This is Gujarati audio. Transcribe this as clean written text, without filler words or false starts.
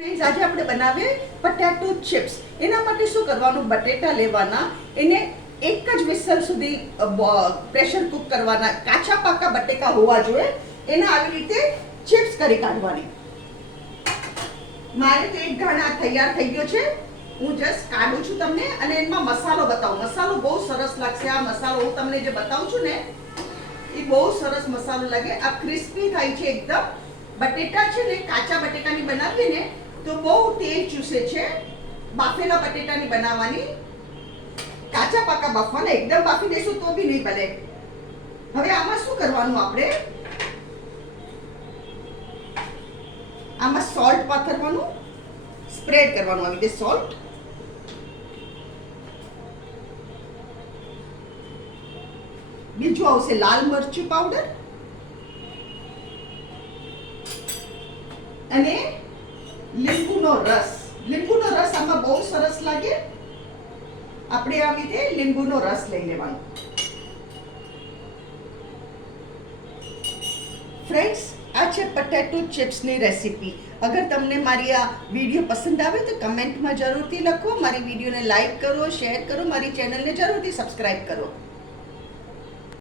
ફ્રેન્ડ્સ, આજે આપણે બનાવીએ પટેટો ચિપ્સ. એના માટે શું કરવાનું, બટેટા લેવાના, એને એક જ વિસલ સુધી પ્રેશર કુક કરવાના. કાચા પાકા બટેકા હોવા જોઈએ. એને આવી રીતે ચિપ્સ કરી કાઢવાની. મારે તો એક ઘાણા તૈયાર થઈ ગયો છે. હું જસ્ટ કાઢું છું તમને અને એમાં મસાલો બતાવું. મસાલો બહુ સરસ લાગશે. આ મસાલો હું તમને જે બતાવું છું ને એ બહુ સરસ મસાલો લાગે. આ ક્રિસ્પી થાય છે એકદમ. બટેટા છે ને કાચા બટેટાની બનાવીએ ને તો બહુ તેલ ચૂસે છે. બાફેલા બટેટાની બનાવવાની. કાચા પાકા બાફવાના, એકદમ બાફી દેશું તો બી નહીં બને. હવે આમાં શું કરવાનું, આપણે આમાં સોલ્ટ પાથરવાનું, સ્પ્રેડ કરવાનું આવી રીતે સોલ્ટ. બીજું આવશે લાલ મરચું પાવડર અને લીંબુનો રસ. લીંબુનો રસ આમાં બહુ સરસ લાગે. આપણે આવી રીતે લીંબુનો રસ લઈ લેવાનો. ફ્રેન્ડ્સ, આ છે પટેટો ચિપ્સની રેસીપી. અગર તમને મારી આ વિડીયો પસંદ આવે તો કમેન્ટમાં જરૂરથી લખો. મારી વિડીયોને લાઈક કરો, શેર કરો, મારી ચેનલને જરૂરથી સબસ્ક્રાઈબ કરો.